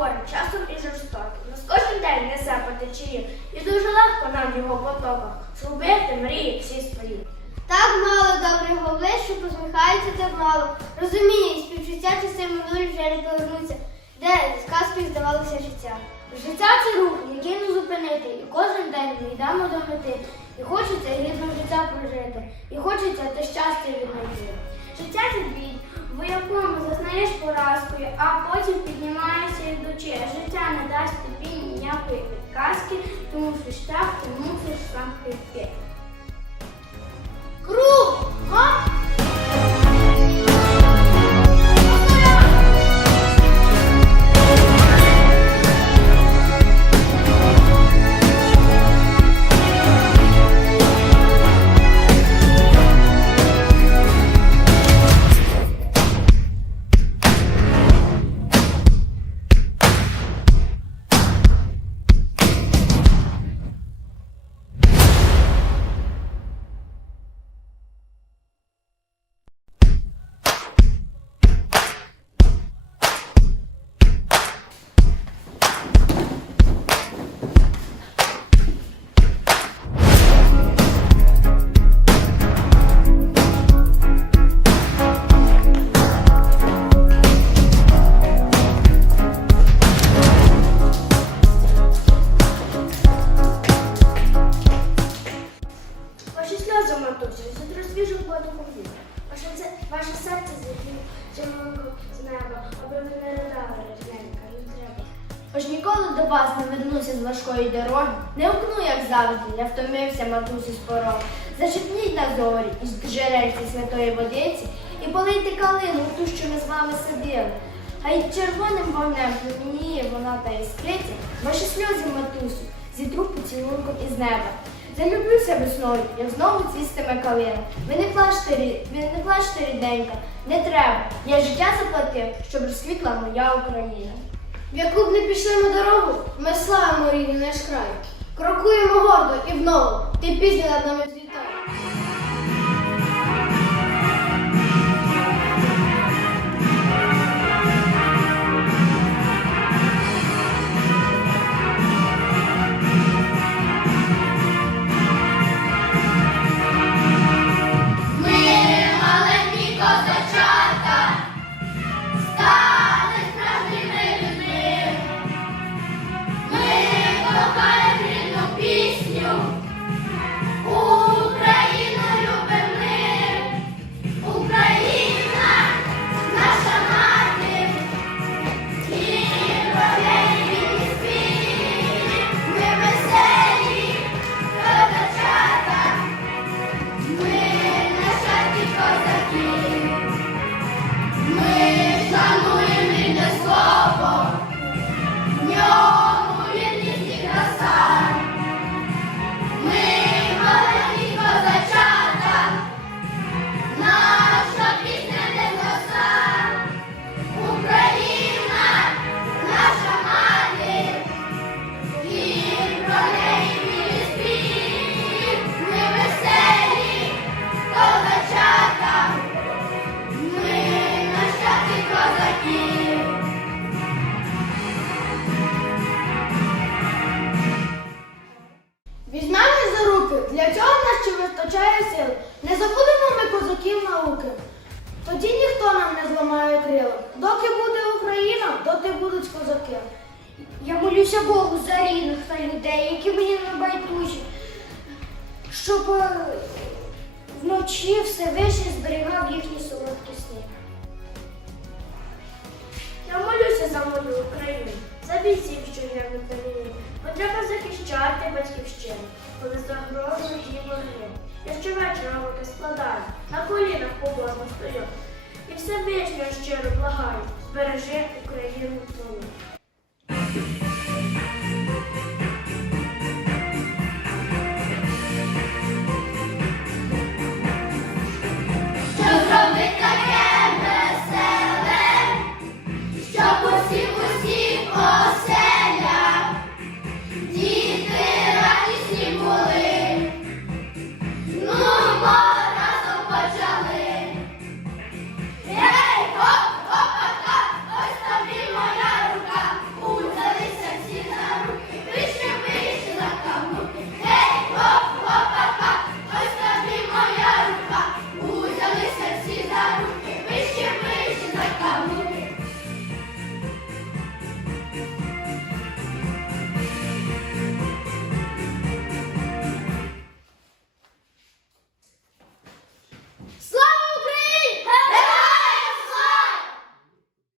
горе, часом і жорстоке. Нас кожен день несе по і дуже легко нам в його потоках зробити мрії всі свої. Так мало добрих облич, що посміхається так мало. Розуміння і співчуття часи минулі вже не повернуться, де сказкою здавалося життя. Життя це рух, який не зупинити, і кожен день ми йдемо до мети. І хочеться рідне життя прожити, і хочеться те щастя віднайти. Життя це бій, в якому зазнаєш поразкою, а потім піднімаєшся йдучи. Життя не дасть тобі ніякої підказки, тому що шлях ти мусиш сам прийти. Сльози, матусі, зітро свіжу воду кові. Ваше, це- ваше серце зимонько з неба, аби ви не ридали, рідненька, не треба. Ож ніколи до вас не вернуся з важкої дороги, не вкну, як завжди, не втомився матусі з порог. Зашипніть на зорі із джерельці святої водиці і полийте калину, ту, що ми з вами садили. Хай червоним вогнем пламеніє вона та іскриться, ваші сльози, матусю, зітру поцілунком із неба. Залюблюся люблю себе знову цістиме калина. Ви не плачте, ви не плачте, ріденька, не треба. Я життя заплатив, щоб розквітла моя Україна. В яку б не пішли ми дорогу, ми славимо рідний наш край. Крокуємо гордо і внову, ти пізно над нами які мені не байдужі, щоб е, вночі Всевишній зберігав їхні солодкі сни. Я молюся за мою Україну, за бійців, що є на бо треба захищати батьківщину, коли загрожують її вороги. Я щовечора руки складаю, на колінах побожно стою. І Всевишнього щиро благаю, збережи Україну твою.